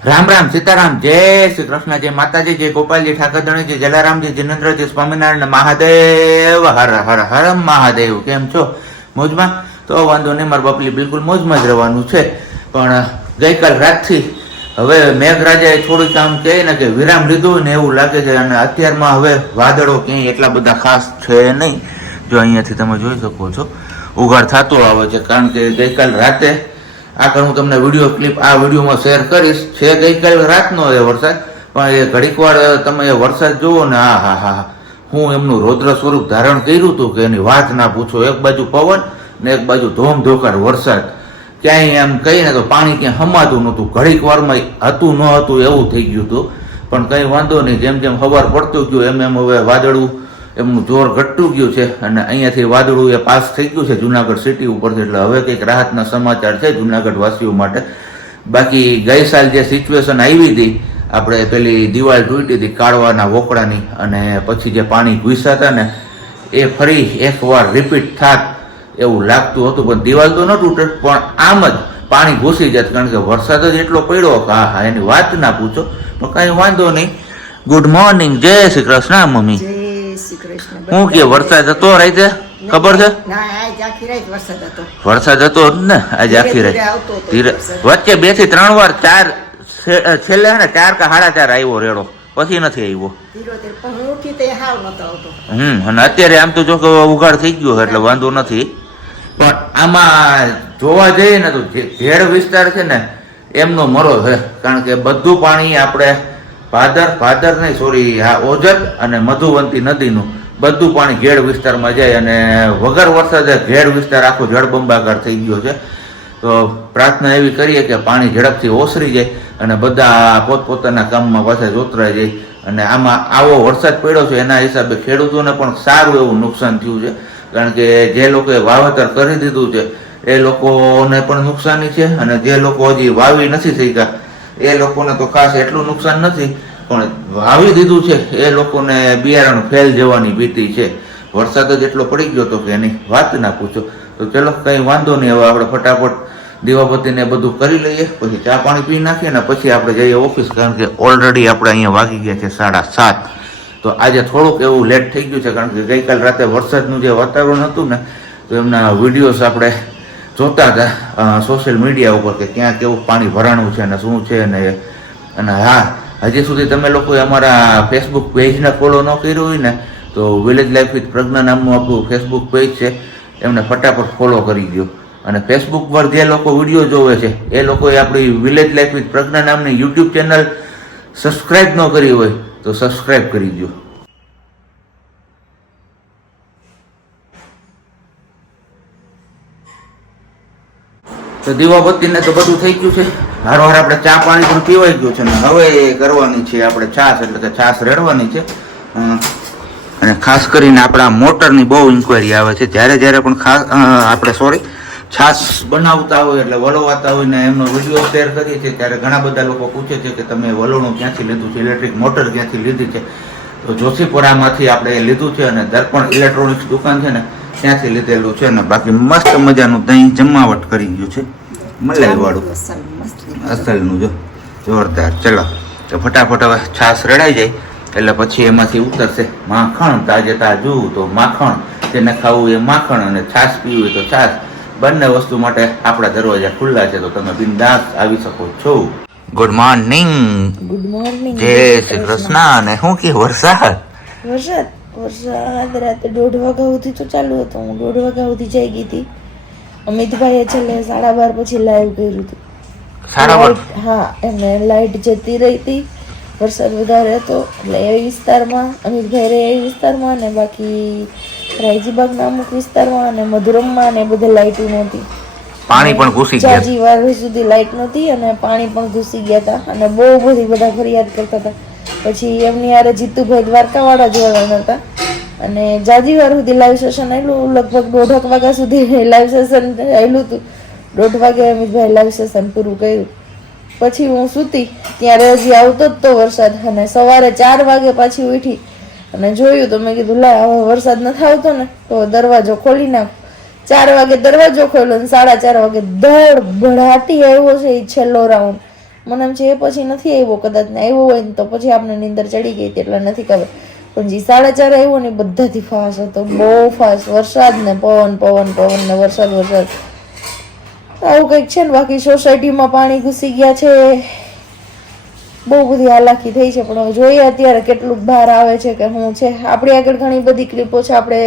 રામ રામ સીતારામ જય શ્રી કૃષ્ણ જય માતાજી જય ગોપાલજી ઠાકરધણી જય જલારામજી જિનેન્દ્રજી સ્વામિનારાયણ મહાદેવ હર હર હર મહાદેવ કેમ છો મોજમાં તો વાંધો નહીં મારા બાપલી બિલકુલ મોજમાં જ રહેવાનું છે પણ ગઈકાલ રાતથી હવે મેઘરાજાએ થોડુંક આમ કહે ને કે વિરામ લીધું ને એવું લાગે છે અને અત્યારમાં હવે વાદળો ક્યાંય એટલા બધા ખાસ છે નહીં જો અહીંયાથી તમે જોઈ શકો છો ઉઘાડ થતો આવે છે કારણ કે ગઈકાલ રાતે આગળ હું તમને વિડીયો ક્લિપ આ વિડીયોમાં શેર કરીશ છે ગઈકાલ રાતનો એ વરસાદ પણ એ ઘડીક વાર તમે એ વરસાદ જુઓ ને હા હા હા હું એમનું રૌદ્ર સ્વરૂપ ધારણ કર્યું હતું કે એની વાત ના પૂછો એક બાજુ પવન ને એક બાજુ ધોમધોકાર વરસાદ ક્યાંય એમ કહીને તો પાણી ક્યાંય હમાતું નહોતું ઘડીક વારમાં હતું ન હતું એવું થઈ ગયું હતું પણ કંઈ વાંધો નહીં જેમ જેમ સવાર પડતું ગયું એમ એમ હવે વાદળું એમનું જોર ઘટતું ગયું છે અને અહીંયાથી વાદળું એ પાસ થઈ ગયું છે જુનાગઢ સિટી ઉપરથી એટલે હવે કંઈક રાહતના સમાચાર છે જુનાગઢ વાસીઓ માટે બાકી ગઈ સાલ જે સિચ્યુએશન આવી હતી આપણે પેલી દિવાલ તૂટી હતી કાળવાના વોકડાની અને પછી જે પાણી ઘૂસ્યા હતા ને એ ફરી એકવાર રિપીટ થાત એવું લાગતું હતું પણ દિવાલ તો ન તૂટે પણ આમ જ પાણી ઘૂસી જાત કારણ કે વરસાદ જ એટલો પડ્યો કે હા હા એની વાત ના પૂછો પણ કાંઈ વાંધો નહીં ગુડ મોર્નિંગ જય શ્રી કૃષ્ણ મમ્મી હું કે વરસાદ હતો રાતે ખબર છે વરસાદ હતો જ ને આજે આખી રાત વચ્ચે 2 થી 3 વાર છેલ્લે ને 4 કે 4:30 આવ્યો રેડો પછી નથી આવ્યો અને અત્યારે આમ તો જો કે ઉઘાડ થઈ ગયો એટલે વાંધો નથી પણ આમાં જોવા જઈએ ને તો ઘેડ વિસ્તાર છે ને એમનો મરો છે કારણ કે બધું પાણી આપણે ભાદર નહીં સોરી આ ઓજત અને મધુવંતી નદીનું બધું પાણી ઘેડ વિસ્તારમાં જાય અને વગર વરસાદે ઘેડ વિસ્તાર આખો જળબંબાકાર થઈ ગયો છે તો પ્રાર્થના એવી કરીએ કે પાણી ઝડપથી ઓસરી જાય અને બધા પોતપોતાના કામમાં પાછા જોતરાઈ જાય અને આમાં આવો વરસાદ પડ્યો છે એના હિસાબે ખેડૂતોને પણ સારું એવું નુકસાન થયું છે કારણ કે જે લોકોએ વાવેતર કરી દીધું છે એ લોકોને પણ નુકસાની છે અને જે લોકો હજી વાવી નથી શક્યા એ લોકોને તો ખાસ એટલું નુકસાન નથી પણ વાવી દીધું છે એ લોકોને બિયારણ ફેલ જવાની ભીતિ છે વરસાદ જ એટલો પડી ગયો હતો કે એની વાત ના પૂછો તો ચલો કંઈ વાંધો નહીં હવે આપણે ફટાફટ દીવાબત્તીને બધું કરી લઈએ પછી ચા પાણી પી નાખીએ ને પછી આપણે જઈએ ઓફિસ કારણ કે ઓલરેડી આપણે અહીંયા વાગી ગયા છે 7:30 તો આજે થોડુંક એવું લેટ થઈ ગયું છે કારણ કે ગઈકાલ રાતે વરસાદનું જે વાતાવરણ હતું ને તો એમના વિડીયોઝ આપણે જોતા હતા સોશિયલ મીડિયા ઉપર કે ક્યાં કેવું પાણી ભરાણું છે અને શું છે અને હા હજી સુધી તમે લોકોએ અમારા ફેસબુક પેજને ફોલો ન કર્યું હોય ને તો વિલેજ લાઈફ વિથ પ્રજ્ઞા નામનું આપણું ફેસબુક પેજ છે એમને ફટાફટ ફોલો કરી દો અને ફેસબુક પર જે લોકો વિડીયો જોવે છે એ લોકોએ આપણી વિલેજ લાઈફ વિથ પ્રજ્ઞા નામની યુટ્યુબ ચેનલ સબસ્ક્રાઈબ ન કરી હોય તો સબસ્ક્રાઈબ કરી દો તો દીવાબત્તીને તો બધું થઈ ગયું છે હારવાર આપણે ચા પાણી પણ પીવાઈ ગયું છે ને હવે કરવાની છે આપણે છાશ એટલે કે છાશ રેડવાની છે અને ખાસ કરીને આપણા મોટરની બહુ ઇન્ક્વાયરી આવે છે જ્યારે પણ ખાસ આપણે છાશ બનાવતા હોય એટલે વલોવાતા હોય ને એમનો વિડીયો શેર કરીએ છીએ ત્યારે ઘણા બધા લોકો પૂછે છે કે તમે વલોણું ક્યાંથી લીધું છે ઇલેક્ટ્રિક મોટર ક્યાંથી લીધી છે તો જોશીપુરામાંથી આપણે એ લીધું છે અને દર્પણ ઇલેક્ટ્રોનિક્સ દુકાન છે ને ત્યાંથી લીધેલું છે ને બાકી મસ્ત મજાનું દહીં જમાવટ કરી ગયું છે મલાઈ વાળું અસલનું જો જોરદાર ચલો તો ફટાફટ હવે છાશ રેડાઈ જાય એટલે પછી એમાંથી ઉતરશે માખણ તાજે તાજું તો માખણ જેને ખાવું એ માખણ અને છાશ પીવું હોય તો છાશ બંને વસ્તુ માટે આપણા દરવાજા ખુલ્લા છે તો તમે બિંદાસ આવી શકો છો ગુડ મોર્નિંગ જય શ્રી કૃષ્ણ અને શું કે વરસાદ રાતે 1:30 વાગ્યા સુધી તો ચાલુ હતો હું 1:30 વાગ્યા સુધી જઈ ગઈ હતી અમિતભાઈએ છેલ્લે 12:30 પછી લાઈવ કર્યું હતું હા એમને લાઈટ જતી રહી હતી વરસાદ વધારે હતો એટલે એ વિસ્તારમાં અમિતભાઈ રહે એ વિસ્તારમાં અને બાકી રાયજીબાગના અમુક વિસ્તારમાં અને મધુરમમાં ને બધે લાઈટો નહોતી પાણી પણ ઘૂસી ગયા ચાજી વાર સુધી લાઈટ નહોતી અને પાણી પણ ઘૂસી ગયા હતા અને બહુ બધી બધા ફરિયાદ કરતા હતા પછી એમની યારે જીતુભાઈ દ્વારકાવાળા જોવાના હતા અને જાજી વાર સુધી લાઈવ સેશન આવેલું લગભગ 1:30 વાગ્યા સુધી લાઈવ સેશન આવેલું હતું 1:30 વાગે અમિતભાઈ લાઈવ સેશન પૂરું કર્યું પછી હું સૂતી ત્યારે હજી આવતો જ તો વરસાદ અને સવારે 4 વાગે પાછી ઉઠી અને જોયું તો મેં કીધું લા હવે વરસાદ નથી આવતો ને તો દરવાજો ખોલી નાખ 4 વાગે દરવાજો ખોલ્યો અને 4:30 વાગે ધડ ભડાટી આવ્યો છે એ છેલ્લો રાઉન્ડ મને એમ છે એ પછી નથી આવ્યો, કદાચ ને આવ્યો હોય ને તો પછી આપણે નીંદર ચડી ગઈ હતી એટલે નથી ખબર. પણ જે 4:30 આવ્યો ને બધાથી ફાસ્ટ હતો, બહુ ફાસ્ટ. વરસાદ ને પવન પવન પવન ને વરસાદ વરસાદ આવું કંઈક છે ને. બાકી સોસાયટીમાં પાણી ઘૂસી ગયા છે, બહુ બધી હાલાકી થઈ છે. પણ હવે જોઈએ અત્યારે કેટલું બહાર આવે છે કે શું છે. આપણી આગળ ઘણી બધી ક્લિપો છે, આપણે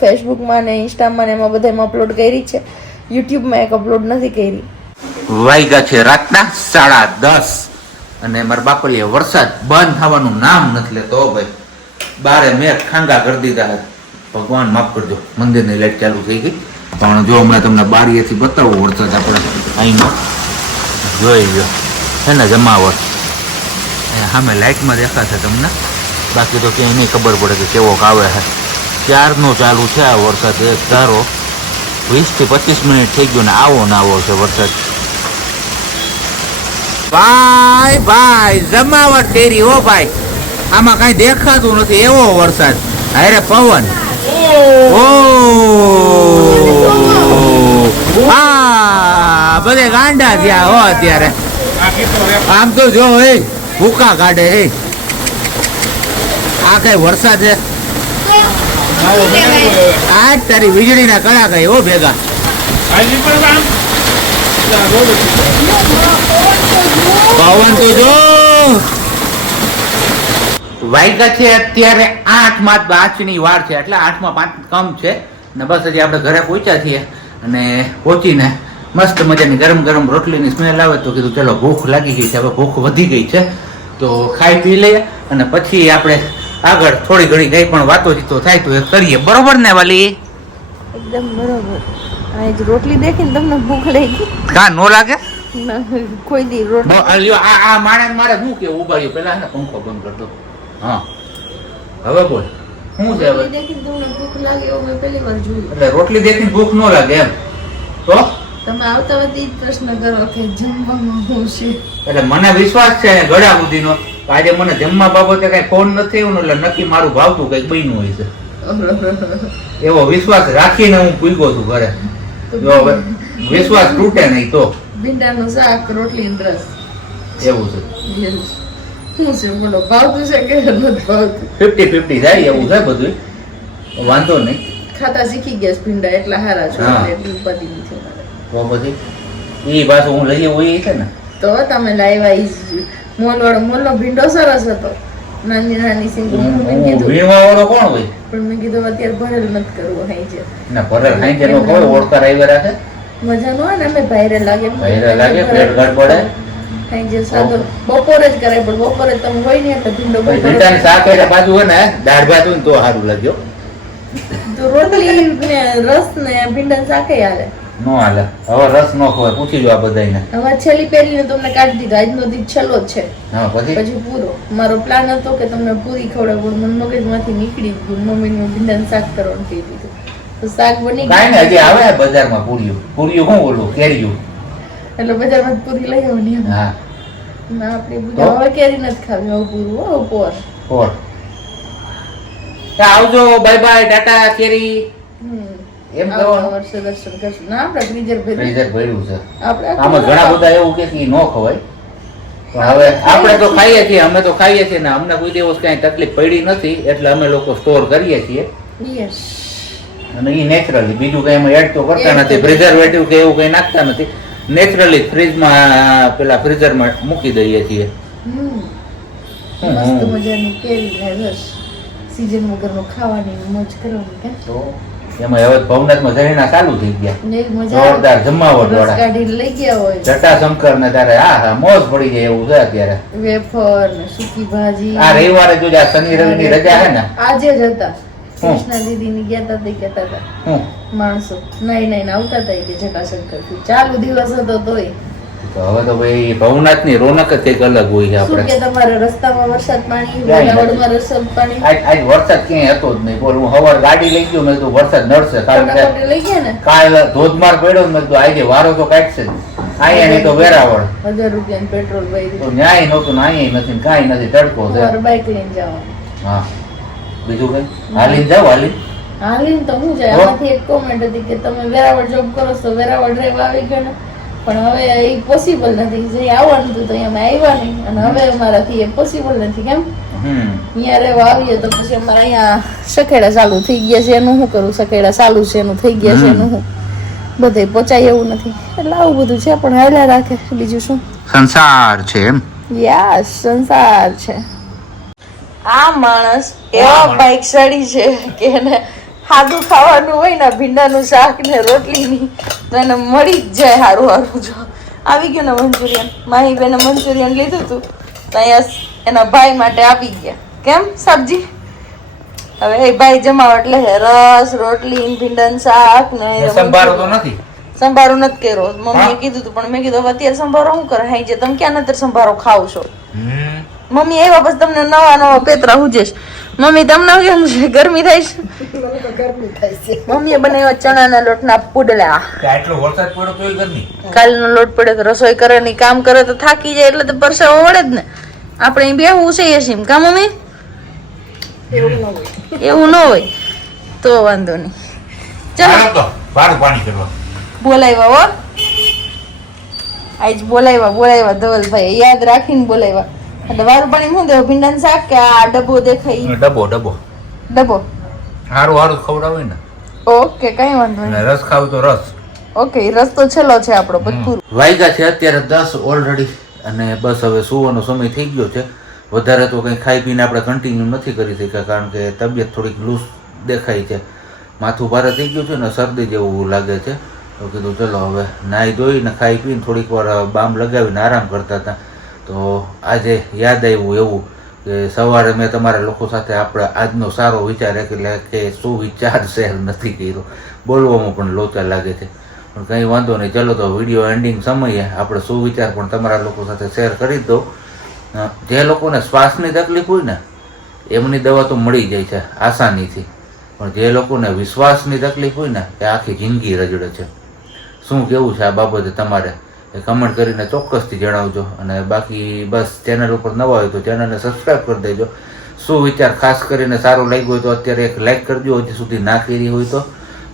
ફેસબુકમાં ને ઇન્સ્ટામાં ને એમાં બધામાં અપલોડ કરી છે, યુટ્યુબમાં એક અપલોડ નથી કરી. વાગ્યા છે રાતના 10:30 અને મારા બાપડીએ વરસાદ બંધ થવાનું નામ નથી લેતો ભાઈ. બારે મેઘ ખાંગા કરી દીધા. ભગવાન માફ કરજો, મંદિરની લાઈટ ચાલુ થઈ ગઈ. પણ જો હમણાં તમને બારીએથી બતાવું વરસાદ આપણે અહીંનો જોઈ લો છે ને જમાવટ. સામે લાઈટમાં દેખાશે તમને, બાકી તો ક્યાંય નહીં ખબર પડે કે કેવો આવે છે. ક્યારનો ચાલુ છે આ વરસાદ, એક ધારો 20 થી 25 મિનિટ થઈ ગયો ને આવો ને આવો છે વરસાદ. ભાઈ ભાઈ જમાવટ તેરી હો ભાઈ, આમાં કઈ દેખાતું નથી એવો વરસાદ. અરે પવન હા બધે ગાંડા થયા હો અત્યારે. આમ તો જો એ ભૂકા કાઢે એ આ કઈ વરસાદ છે. આ તારી વીજળીના કડાકા હો ભેગા. પવન તો જો વાયગા છે અત્યારે 8:05 વાર છે, એટલે 8:05 કમ છે ને. બસ હજી આપણે ઘરે પહોંચ્યા છીએ અને પહોંચીને મસ્ત મજાની ગરમ ગરમ રોટલીની સ્મેલ આવે તો કીધું ચલો ભૂખ લાગી ગઈ છે, હવે ભૂખ વધી ગઈ છે તો ખાઈ પી લઈએ અને પછી આપણે આગળ થોડી ઘણી કઈ પણ વાતો જીતો થાય તો એ કરીએ. બરોબર ને વાલી? એકદમ બરોબર. આજ રોટલી દેખીને તમને ભૂખ લાગી? કા નો લાગે? ના, કોઈ દી રોટલી આ મારે શું કેવું ઉભાડ્યું પેલા ને પંખો બંધ કરતો. હા હવે બોલ શું છે? હવે દેખીને તમને ભૂખ લાગે એવું મેં પહેલી વાર જોયું. એટલે રોટલી દેખીને ભૂખ ન લાગે એમ તો તમે આવતા વખતે જ પ્રશ્ન કરો કે જમવામાં શું છે. એટલે મને વિશ્વાસ છે ગળા સુધીનો આજે મને જમવા બાબતે કઈ ફોન નથી આવ્યો ને એટલે નક્કી મારું ભાવતું કઈક બન્યું હોય છે એવો વિશ્વાસ રાખીને હું પૂગ્યો છું ઘરે. જો હવે વિશ્વાસ તૂટે નહીં તો ભીંડાનું શાક, રોટલી ને રસ એવું છે. શું છે બોલો, ભાવતું છે કે નથી ભાવતું? 50-50 જાય એવું છે બધું, વાંધો નહીં. ખાતા શીખી ગયા છે ભીંડા, એટલા હારા છો હા. એટલી ઉપાધિ નથી અમારે. તો પછી એ પાછું હું લઈએ હોય છે ને તો તમે લાવ્યા ઈ મોલ વાળો, મોલનો ભીંડો સરસ હતો, નાની નાની સિંગ. મેં કીધું વીણવા વાળો કોણ હોય? પણ મેં કીધું અત્યારે ભરેલ નથી કરવું. હાઈ છે ના ભરેલ હાઈ જેનો કોઈ ઓળખાર આવી રાખે મજા ન હોય ને, અમે ભાઈરે લાગે ભાઈરે લાગે, પેટ ગડબડે. હાઈ જે સાદો બપોરે જ કરાય, પણ બપોરે તમે હોય ને એટલે ભીંડો બપોરે ભીંડાની શાક એટલે પાછું હોય ને દાળ ભાત હોય ને તો સારું લાગ્યો. તો રોટલી ને રસ ને ભીંડા શાકે હાલે. નો હાલે. હવે રસ નો ખવાય, પૂછી જો આ બધાને. હવે છેલ્લી પહેરીને તમને કાઢી દીધો, આજનો દી છેલ્લો જ છે. હા પછી પછી પૂરો. મારો પ્લાન હતો કે તમને પૂરી ખવડાવું, પણ મને મગજમાંથી નીકળી ગયું. મમ્મીનું ભીંડાનું શાક કરવાનું કહી દીધું તો શાક બની કાંઈ ને હજી આવે બજારમાં પૂરીયું શું ઓલું કેરીયું. એટલે બજારમાં પૂરી લઈ આવવાની એમ. હા ના આપણે બધા હવે કેરી નથી ખાવી, હવે પૂરું હો પોર. કોણ આવજો, બાય બાય, ટાટા, કેરી એમ આવતા કરવાનું. વર્ષે દર્શન કરશું. ના આપણે ફ્રીઝર ફ્રીઝર ભર્યું છે આપણે આમાં ઘણા બધા એવું કે છે નો ખવાય. તો હવે આપણે તો ખાઈએ છીએ, અમે તો ખાઈએ છીએ ને અમને કોઈ દિવસ કઈ તકલીફ પડી નથી એટલે અમે લોકો સ્ટોર કરીએ છીએ યસ. અને એ નેચરલી, બીજું કઈ એમાં એડ તો કરતા નથી, પ્રિઝર્વેટિવ કે એવું કઈ નાખતા નથી. નેચરલી ફ્રીજમાં પેલા ફ્રીઝરમાં મૂકી દઈએ છીએ. મસ્ત મજાની કેરી ને રસ, સીઝન વગરનું ખાવાની મોજ કરવાની કે તો એમાં હવે ભવનાથમાં ઝરીના ચાલુ થઈ ગયા, ને મજા જોરદાર જમાવટ રસ વાળા કાઢીને લઈ ગયા હોય, જટાશંકર ને તારે હા મોજ પડી જાય એવું છે અત્યારે. વેફર ને સૂકી ભાજી. આ રવિવારે જો શનિ રવિ ની રજા છે ને આજે જ હતા કૃષ્ણા દીદી ની ગયા હતા તે કહેતા હતા હું માણસો નહીં આવતા હતા કે જટાશંકર થી. ચાલુ દિવસ હતો તોય. તો હવે તો ભાઈ ભવનાથ ની રોનક જ કંઈક અલગ હોય છે શું આપણે. કે તમારે રસ્તામાં વરસાદ પાણી, ક્યાંય નથી. વેલાવડમાં વરસાદ પાણી? આજ વરસાદ ક્યાંય હતો જ નહીં. બોલ હું સવાર ગાડી લઈ ગયો, મેં કીધું વરસાદ નડશે. ફટાફટ લઈ ગયા ને. કાલ ધોધમાર પડ્યો ને મેં કીધું આજે વારો તો કાઢશે જ. અહીંયા નહીં તો વેરાવળ 1000 રૂપિયાનું પેટ્રોલ તો ભર્યું. ન્યાય નહોતું ને અહીંયા નથી, કાંઈ નથી, તડકો છે. તમારે બાઇક લઈને જવાનું. હા બીજું કઈ હાલીને જાવ હાલી. હાલીને તો હું જાય. આમાંથી એક કોમેન્ટ હતી કે તમે વેરાવળ જોબ કરો છો, વેરાવળ ડ્રાઈવ આવી ગયો ને પણ હવે એ પોસિબલ નથી. જે આવવાનું હતું તો અમે આવ્યા નહીં અને હવે અમારાથી એ પોસિબલ નથી. કેમ અહીંયા રહેવા આવીએ તો પછી અમારે અહીંયા સખેડા ચાલુ થઈ ગયા છે એનું શું કરું? સખેડા ચાલુ છે એનું થઈ ગયા છે એનું શું? બધે પહોંચાય એવું નથી એટલે આવું બધું છે પણ હાલ્યા રાખે. બીજું શું? સંસાર છે એમ. યસ, સંસાર છે. આ માણસ એવા બાઈક સડી છે કે એને સાદું ખાવાનું હોય ને ભીંડાનું શાક ને રોટલીની તો એને મળી જ જાય. સારું સારું જો આવી ગયું ને મંચુરિયન. માહી બેને મંચુરિયન લીધું હતું તો અહીંયા એના ભાઈ માટે આપી ગયા. કેમ સબ્જી? હવે એ ભાઈ જમાવટ લે રસ રોટલી ભીંડાનું શાક ને સંભારો તો નથી. સંભારો નથી કર્યો. મમ્મીએ કીધું હતું પણ મેં કીધું હવે અત્યારે સંભારો શું કરે? હાઈ જે તમે ક્યાં અત્યારે સંભારો ખાવ છો? મમ્મી આવ્યા પછી તમને નવા નવા પેતરા હુજેશ. મમ્મી તમને કેમ છે? ગરમી થાય છે? મમ્મીએ બનાવ્યા ચણાના લોટના પુડલા. આટલો વરસાદ પડ્યો તોય ગરમી. કાલનો લોટ પડે તો રસોઈ કરે ની કામ કરે તો થાકી જાય એટલે તો પરસેવો વળે જ ને. આપણે બેહવું છે એસીમ કા મમ્મી? એવું ન હોય તો વાંધો નહીં. ચાલો પાણી કરવા બોલાવ્યા હો. આજ બોલાવ્યા ધવલભાઈ યાદ રાખીને બોલાવ્યા. એટલે વારું પાણી શું દેવું? ભીંડાનું શાક કે આ ડબ્બો દેખાય? ડબ્બો હારું ખવડાવે ને. ઓકે કઈ વાંધો નહીં. રસ ખાવ તો રસ. ઓકે રસ તો છેલ્લો છે આપણો બધું. વાગ્યા છે અત્યારે 10 ઓલરેડી અને બસ હવે સુવાનો સમય થઈ ગયો છે. વધારે તો કંઈ ખાઈ પીને આપણે કન્ટિન્યુ નથી કરી શક્યા કારણ કે તબિયત થોડીક લૂઝ દેખાય છે. માથું ભારે થઈ ગયું છે ને શરદી જેવું લાગે છે. તો કીધું ચલો હવે નાહી ધોઈને ખાઈ પીને થોડીક વાર બામ લગાવીને આરામ કરતા હતા. તો આજે યાદ આવ્યું એવું કે સવારે મેં તમારા લોકો સાથે આપણે આજનો સારો વિચાર એટલે કે શું વિચાર શેર નથી કર્યો. બોલવામાં પણ લોચા લાગે છે પણ કંઈ વાંધો નહીં. ચલો તો વિડીયો એન્ડિંગ સમયે આપણે શું વિચાર પણ તમારા લોકો સાથે શેર કરી દો. જે લોકોને શ્વાસની તકલીફ હોય ને એમની દવા તો મળી જાય છે આસાનીથી, પણ જે લોકોને વિશ્વાસની તકલીફ હોય ને એ આખી જિંદગી રજડે છે. શું કેવું છે આ બાબતે તમારે એ કમેન્ટ કરીને ચોક્કસથી જણાવજો. અને બાકી બસ ચેનલ ઉપર નવા હોય તો ચેનલને સબસ્ક્રાઈબ કરી દેજો. શું વિચાર ખાસ કરીને સારો લાગ્યો હોય તો અત્યારે એક લાઈક કરજો હજી સુધી ના કરી હોય તો.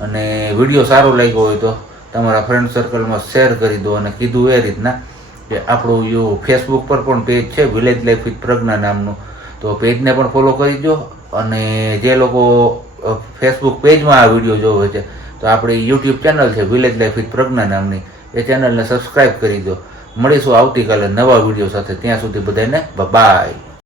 અને વિડીયો સારો લાગ્યો હોય તો તમારા ફ્રેન્ડ સર્કલમાં શેર કરી દો. અને કીધું એ રીતના કે આપણું ફેસબુક પર પણ પેજ છે વિલેજ લાઈફ વિથ પ્રજ્ઞા નામનું, તો પેજને પણ ફોલો કરી દો. અને જે લોકો ફેસબુક પેજમાં આ વિડીયો જોવે છે તો આપણી યુટ્યુબ ચેનલ છે વિલેજ લાઈફ વિથ પ્રજ્ઞા નામની, એ ચેનલને સબસ્ક્રાઈબ કરી દો. મળીશું આવતીકાલે નવા વિડીયો સાથે. ત્યાં સુધી બધાને બાય.